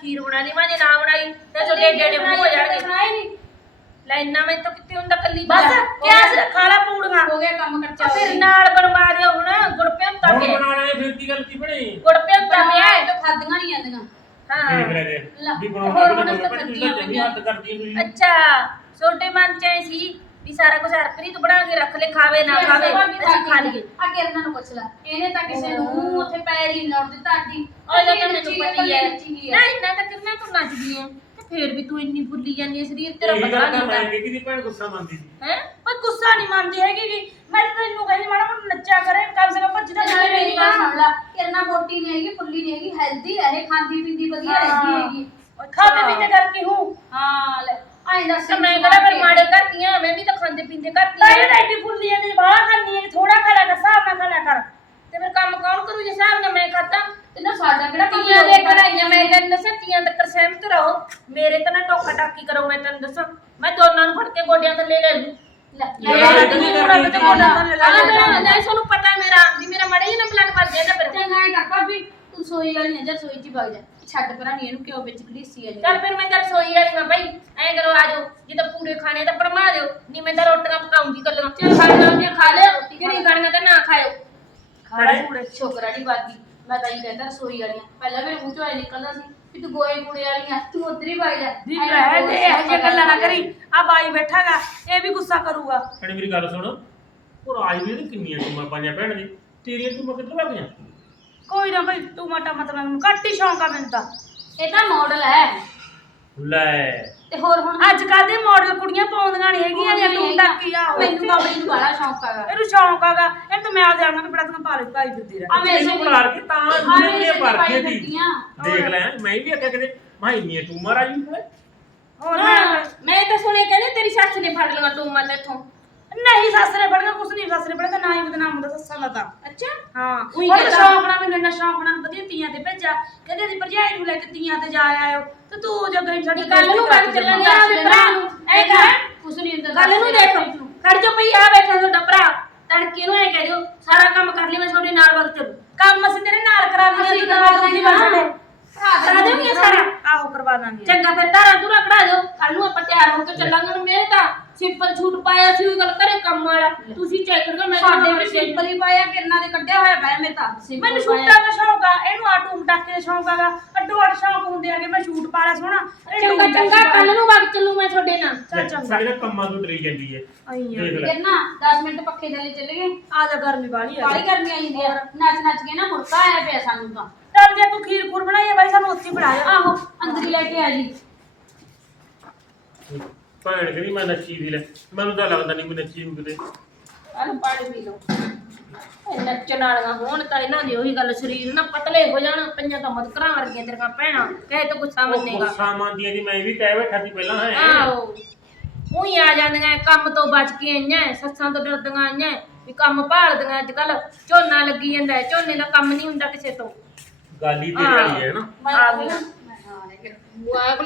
ਖੀਰ ਬਣਾ ਲਈ ਮੈਂ ਜੇ ਨਾ ਬਣਾਈ ਤੇ ਜੋ ਡੇ ਡੇ ਮੂੰਹ ਹੋ ਜਾਣਗੇ। ਨਹੀਂ। ਲੈ ਇੰਨਾ ਮੈਂ ਤਾਂ ਕਿੱਥੇ ਹੁੰਦਾ ਕੱਲੀ ਬਸ, ਕਿਆ ਸਿਰ ਖਾਲਾ ਪੂੜੀਆਂ। ਹੋ ਗਿਆ ਕੰਮ ਕੱਚਾ ਹੋ ਫਿਰ ਨਾਲ ਬਣਵਾ ਦਿਓ ਹੁਣ ਗੁੜ ਪਿਆਉਂਦਾ ਹੁਣ ਪਿਆ। ਬਣਾ ਲਏ ਫਿਰ ਕੀ ਗੱਲ ਕੀ ਬਣੀ? ਗੁੜ ਪਿਆਉਂਦਾ ਪਿਆ। ਇਹ ਤਾਂ ਖਾਦੀਆਂ ਨਹੀਂ ਜਾਂਦੀਆਂ। ਹਾਂ। ਦੇਖ ਲੈ ਜੇ ਲੈ, ਵੀ ਹੋਰ ਬਣਾਉਣਾ ਹੁਣ ਬਣਾ ਤਾਂ ਪਰ ਤੂੰ ਕੱਚੀਆਂ ਤਾਂ ਚੰਗੀ ਹੱਦ ਕਰਦੀ ਹੋਈ ਅੱਛਾ ਛੋਟੇ ਮਨ ਚ ਐ ਸੀ ਵੀ ਸਾਰਾ ਕੁਝ ਹਰਪ੍ਰੀਤ ਬਣਾ ਕੇ ਰੱਖ ਲੈ ਖਾਵੇ ਨਾ ਖਾਵੇ ਅਸੀਂ ਖਾ ਲਈਏ। ਆ ਕਿਰਨਾਂ ਨੂੰ ਪੁੱਛ ਲੈ। ਇਹਨੇ ਤਾਂ ਕਿਸੇ ਨੂੰ ਉੱਥੇ ਪੈਰ ਹੀ ਲਾਉਣ ਦਿੱਤਾ ਅੱਡੀ। ਉਹ ਲੋਕਾਂ ਨੂੰ ਨੱਚੀ ਪਤਾ ਹੀ ਹੈ, ਹੈ ਨੱਚੀ ਨਾ ਇੰਨਾ ਤਾਂ ਕਿੰਨਾ ਤੂੰ ਨੱਚਦੀ ਐ ਤੇ ਫੇਰ ਵੀ ਤੂੰ ਇੰਨੀ ਭੁੱਲੀ ਜਾਂਦੀ ਐ ਸਰੀਰ ਤੇਰਾ ਇਹ ਪਤਾ ਗੱਲ ਤਾਂ ਨਹੀਂ ਮੈਂ ਕਿਹਦੀ ਭੈਣ ਗੁੱਸਾ ਮੰਨਦੀ ਸੀ। ਹੈ? ਪਰ ਗੁੱਸਾ ਨਹੀਂ ਮੰਨਦੀ ਹੈਗੀ ਗੀ। ਮੈਂ ਤਾਂ ਤੈਨੂੰ ਕਹਿੰਦੀ ਮਾੜਾ ਮੋਟਾ ਨੱਚਿਆ ਕਰੇ ਕਮ ਸੇ ਕਮ ਭੱਜੀ ਤੇ ਨਾਲੇ ਮੇਰੀ ਗੱਲ ਸੁਣ ਲੈ ਕਿਰਨਾਂ ਮੋਟੀ ਨਹੀਂ ਹੈਗੀ ਫੁੱਲੀ ਨਹੀਂ ਹੈਗੀ ਹੈਲਦੀ ਹੈ ਇਹ ਖਾਂਦੀ ਪੀਂਦੀ ਵਧੀਆ ਰਹਿੰਦੀ ਹੈਗੀ ਖਾਤੇ ਪੀਤੇ ਕਰਕੇ ਹੂੰ। ਹਾਂ ਲੈ। ਆਈ ਦੱਸ ਤਾਂ ਮੈਂ ਕਿਹੜਾ ਫਿਰ ਮਾੜੇ ਕਰਦੀ ਆ ਮੈਂ ਵੀ ਤਾਂ ਖਾਂਦੇ ਪੀਂਦੇ ਕਰਦੀ ਆ ਤਾਈ ਤਾਂ ਐਡੀ ਫੁੱਲੀ ਐ ਨਹੀਂ ਬਾਹਲਾ ਖਾਣੀ ਐ ਥੋੜਾ ਖਾ ਲਿਆ ਕਰ ਹਿਸਾਬ ਨਾਲ ਖਾ ਲਿਆ ਕਰ। ਤੇ ਫਿਰ ਕੰਮ ਕੌਣ ਕਰੂ ਜੇ ਹਿਸਾਬ ਨਾਲ ਮੈਂ ਕਰਦਾ ਤੇ ਨਾ ਸਾਡਾ ਕਿਹੜਾ ਕੰਮ ਤੀਆਂ ਦੇ ਕਢਾਈਆਂ ਮੈਂ ਤੈਨੂੰ ਦੱਸਾਂ ਤੀਆਂ ਤੱਕ ਸਹਿਮਤ ਰਹੋ। ਮੇਰੇ ਤਾਂ ਨਾ ਟੋਕਾ ਟਾਕੀ ਕਰੋ ਮੈਂ ਤੈਨੂੰ ਦੱਸਾਂ। ਮੈਂ ਦੋਨਾਂ ਨੂੰ ਫੜ ਕੇ ਗੋਡਿਆਂ ਥੱਲੇ ਲੈ ਲੂ। ਲੈ ਲੈ ਲੈ ਤੂੰ ਲੈ ਤੇ ਤਾਂ ਲੈ ਆ ਲੈ ਨਾ ਤੁਹਾਨੂੰ ਪਤਾ ਮੇਰਾ ਵੀ ਮੇਰਾ ਮੜੇ ਹੀ ਨਾ ਬਲੱਡ ਵੱਜ ਜਾਂਦਾ ਫਿਰ। ਚੰਗਾ ਐ ਕਰ ਭਾਬੀ ਤੂੰ ਸੋਈ ਵਾਲੀ ਨਜ਼ਰ ਸੋਈ ਚ ਹੀ ਵਗ ਜਾ। ਛੱਡ ਪਰਾਂ ਨੀ ਇਹਨੂੰ ਕਿਉਂ ਵਿੱਚ ਘੜੀਸੀ ਆ ਚੱਲ ਫਿਰ ਮੈਂ ਚੱਲ ਸੋਈ ਵਾਲੀ ਹਾਂ ਭਾਈ ਐਂ ਕਰੋ ਆ ਜਾਓ ਜਿੱਦਾਂ ਪੂਰੇ ਖਾਣੇ ਤਾਂ ਪਰਮਾ ਦਿਓ। ਨਹੀਂ ਮੈਂ ਤਾਂ ਰੋਟੀਆਂ ਪਕਾਉਂਗੀ ਕੱਲੀਆਂ। ਖਾਣਾ ਉਹਨੇ ਖਾ ਲਿਓ। ਕਿ ਨਹੀਂ ਖਾਣੀਆਂ ਤਾਂ ਨਾ ਖਾਇਓ। ਖਾਣਾ ਪੂੜੇ। ਛੋਕਰਾ ਨਹੀਂ ਬਾਗੀ ਮੈਂ ਤਾਂ ਹੀ ਕਹਿੰਦਾ ਰਸੋਈ ਵਾਲੀਆਂ। ਪਹਿਲਾਂ ਮੇਰੇ ਮੂੰਹ ਚੋਂ ਐ ਨਿਕਲਦਾ ਸੀ ਕਿ ਤੂੰ ਗੋਏ ਕੂੜੇ ਵਾਲੀਆਂ ਤੂੰ ਉਧਰ ਹੀ ਵਗ ਜਾ ਦੀ ਰਹਿ ਦੇ ਇਹ ਜੇ ਗੱਲਾਂ ਨਾ ਕਰੀ। ਆ ਬਾਈ ਬੈਠਾਗਾ ਇਹ ਵੀ ਗੁੱਸਾ ਕਰੂਗਾ। ਭੈਣੇ ਮੇਰੀ ਗੱਲ ਸੁਣ। ਉਹ ਰਾਜ ਵੀ ਕਿੰਨੀਆਂ ਟੂਮਾਂ ਪਾਈਆਂ ਭੈਣ ਦੀ ਤੇਰੀਆਂ ਟੂਮਾਂ ਕਿੱਧਰ ਲੱਗ ਗਈਆਂ? ਕੋਈ ਨਾ ਭਾਈ ਤੂੰ ਮਾਟਾ ਮਤਲਬ ਮੈਨੂੰ ਘੱਟ ਹੀ ਸ਼ੌਂਕ ਆ ਮੈਨੂੰ ਤਾਂ। ਇਹ ਤਾਂ ਮਾਡਲ ਹੈ। ਲੈ ਤੇ ਹੋਰ ਹੁਣ ਅੱਜ ਕੱਲ ਦੇ ਮਾਡਲ ਕੁੜੀਆਂ ਪਾਉਂਦੀਆਂ ਨਹੀਂ ਹੈਗੀਆਂ ਨੇ ਤੂੰ ਹੀ ਆ ਮੈਨੂੰ ਬਾਬਲੀ ਨੂੰ ਬੜਾ ਸ਼ੌਂਕ ਹੈਗਾ। ਇਹਨੂੰ ਸ਼ੌਂਕ ਆਗਾ ਇਹ ਤਾਂ ਮੈਂ ਆਂਗਣ ਵੀ ਬੜਾ ਤੂੰ ਪਾਲੇ ਭਾਈ ਫਿਰਦੀ ਰਹਿ ਆ ਮੇਰੇ ਇਹਨੂੰ ਬੁਲਾ ਕੇ ਤਾਂ ਆ ਪਾਈ ਕੇ ਦੀ ਦੇਖ ਲੈ ਮੈਂ ਵੀ ਆਖਿਆ ਕਿਤੇ ਮੈਂ ਇੰਨੀਆਂ ਟੂਮਾਂ ਰਾਜੀ ਕੋਲੇ ਹੋਰ ਮੈਂ ਤਾਂ ਸੁਣਿਆ ਕਹਿੰਦੇ ਤੇਰੀ ਸੱਸ ਨੇ ਫੜ ਲਿਆ ਤੂੰ ਮੈਂ ਤੇਥੋਂ। ਨਹੀਂ ਸੱਸਰੇ ਪੜੀਆਂ ਕੁਛ ਨਹੀਂ ਸੱਸਰੇ ਪੜਿਆ ਤਾਂ ਨਾ ਹੀ ਬਦਨਾਮ ਹੁੰਦਾ ਸੱਸਾਂ ਦਾ ਤਾਂ। ਅੱਛਾ। ਹਾਂ ਉਹੀ। ਸ਼ੌਂਕ ਨਾਲ ਮੈਨੂੰ ਇੰਨਾ ਸ਼ੌਂਕ ਨਾਲ ਵਧੀਆ ਤੀਆਂ ਤੇ ਭੇਜਿਆ। ਕਹਿੰਦੇ ਦੀ ਭਰਜਾਈ ਨੂੰ ਲੈ ਕੇ ਤੀਆਂ ਤੇ ਜਾ ਆਇਓ। ਤੇ ਤੂੰ ਜਦੋਂ ਹੀ ਸਾਡੀ ਕੱਲ ਨੂੰ ਕੱਲ ਚੱਲਾਂਗੇ ਆਪਦੇ ਭਰਾ ਨੂੰ। ਐ ਕਰ ਕੁਛ ਨਹੀਂ ਹੁੰਦਾ ਕੱਲ ਨੂੰ ਦੇਖ ਖੜ ਜਾ ਪਈ ਆ ਬੈਠਾ ਤੁਹਾਡਾ ਭਰਾ। ਤੜਕੇ ਨੂੰ ਐ ਕਹਿ ਦਿਓ ਸਾਰਾ ਕੰਮ ਕਰ ਲਈ ਮੈਂ ਤੁਹਾਡੇ ਨਾਲ ਵਗ ਚੱਲੂ। ਕੰਮ ਅਸੀਂ ਤੇਰੇ ਨਾਲ ਕਰਾ ਦਿੰਦੇ ਅਸੀਂ ਕਰਵਾ ਦਾਂਗੇ। ਸਾਡੇ ਕਰਾ। ਦੇਣਗੇ ਸਾਰਾ? ਆਹੋ ਕਰਵਾ ਦਾਂਗੇ। ਚੰਗਾ ਫਿਰ ਧਾਰਾ ਧੂਰਾ ਕਢਾ ਦਿਓ। ਕੱਲ ਨੂੰ ਆਪਾਂ ਤਿਆਰ ਹੋ ਕੇ ਚੱਲਾਂਗੇ ਮੇਰੇ ਤਾਂ ਸਿੰਪਲ ਛੂਟ ਪਾਇਆ ਸੀ ਉਹ ਗੱਲ ਕਰੇ ਕੰਮ ਵਾਲਾ। ਤੁਸੀਂ ਚੈੱਕ ਕਰੋ ਮੈਂ ਸਾਡੇ ਵੀ ਸਿੰਪਲ ਹੀ ਪਾਇਆ ਕਿਰਨਾਂ ਦੇ ਕੱਢਿਆ ਹੋਇਆ ਬੈ ਮੇਰੇ ਤਾਂ simple ਮੈਨੂੰ। ਸ਼ੂਟਾਂ ਦਾ ਸ਼ੌਂਕ ਆ ਇਹਨੂੰ ਆਟੂ ਟਾਕੇ ਦਾ ਸ਼ੌਂਕ ਆਗਾ ਅੱਡੋ ਅੱਡ ਸ਼ੌਂਕ ਹੁੰਦੇ ਆਗੇ ਮੈਂ ਸ਼ੂਟ ਪਾ ਲਿਆ ਸੋਹਣਾ। ਚੰਗਾ ਚੰਗਾ ਕੱਲ ਨੂੰ ਵਗ ਚੱਲੂ ਮੈਂ ਤੁਹਾਡੇ ਨਾਲ। ਚੱਲ ਚੰਗਾ। ਸਾਡੇ ਕੰਮਾਂ ਤੋਂ ਡਰੀ ਜਾਂਦੀ ਹੈ ਆ ਦੇਖ ਲੈ। ਕਿਰਨਾ 10 ਮਿੰਟ ਪੱਖੇ ਥੱਲੇ ਚੱਲ ਗਏ। ਆ ਜਾ ਗਰਮੀ ਵਾਲੀ ਆ ਕਾਲੀ ਗਰਮੀ ਆਈ ਜਾਂਦੀ ਆ ਨੱਚ ਨੱਚ ਕੇ ਨਾ ਮੁੜਕਾ ਆਇਆ ਪਿਆ ਸਾਨੂੰ ਤਾਂ। ਚੱਲ ਜੇ ਤੂੰ ਖੀਰ ਖੂਰ ਬਣਾਈ ਆ ਬਾਈ ਸਾਨੂੰ ਉੱਥੇ ਬਣਾ ਆਹੋ ਅੰਦਰ ਹੀ ਲੈ ਕੇ ਆ ਜੀ। ਭੈਣ ਕਹਿੰਦੀ ਮੈਂ ਨੱਚੀ ਦੀ ਲੈ। ਮੈਨੂੰ ਤਾਂ ਲੱਗਦਾ ਨਹੀਂ ਮੈਂ ਨੱਚੀ ਹੂੰ ਕਿਤੇ ਅਨ ਪਾਣੀ ਪੀ ਲਓ। ਇਹ ਨੱਚਣ ਵਾਲੀਆਂ ਹੋਣ ਤਾਂ ਇਹਨਾਂ ਦੀ ਉਹੀ ਗੱਲ ਸਰੀਰ ਨਾ ਪਤਲੇ ਹੋ ਜਾਣ ਪੰਜਾਂ ਤਾਂ ਮਦਕਰਾਂ ਵਰਗੀਆਂ ਤੇਰੀਆਂ ਭੈਣਾਂ ਕਹੇ ਤਾਂ ਗੁੱਸਾ ਉਹ ਮੰਨੇਗਾ। ਗੁੱਸਾ ਮੰਨਦੀਆਂ ਦੀ ਮੈਂ ਵੀ ਕਹਿ ਬੈਠਾ ਸੀ ਪਹਿਲਾਂ ਹੈ। ਆਹੋ। ਉਹੀ ਆ ਜਾਂਦੀਆਂ ਕੰਮ ਤੋਂ ਬਚ ਕੇ ਆਈਆਂ ਸੱਸਾਂ ਤੋਂ ਡਰਦੀਆਂ ਆਈਆਂ ਵੀ ਕੰਮ ਭਾਲਦੀਆਂ ਅੱਜ ਕੱਲ ਝੋਨਾ ਲੱਗੀ ਜਾਂਦਾ ਹੈ, ਝੋਨੇ ਦਾ ਕੰਮ ਨਹੀਂ ਹੁੰਦਾ ਕਿਸੇ ਤੋਂ। ਗੱਲ ਹੀ ਤੇਰੀ ਵਾਲੀ ਹੈ ਨਾ। ਮੈਂ ਆ ਗਈ। ਮੈਂ ਹਾਂ ਲੈ ਕੇ ਵਾਹ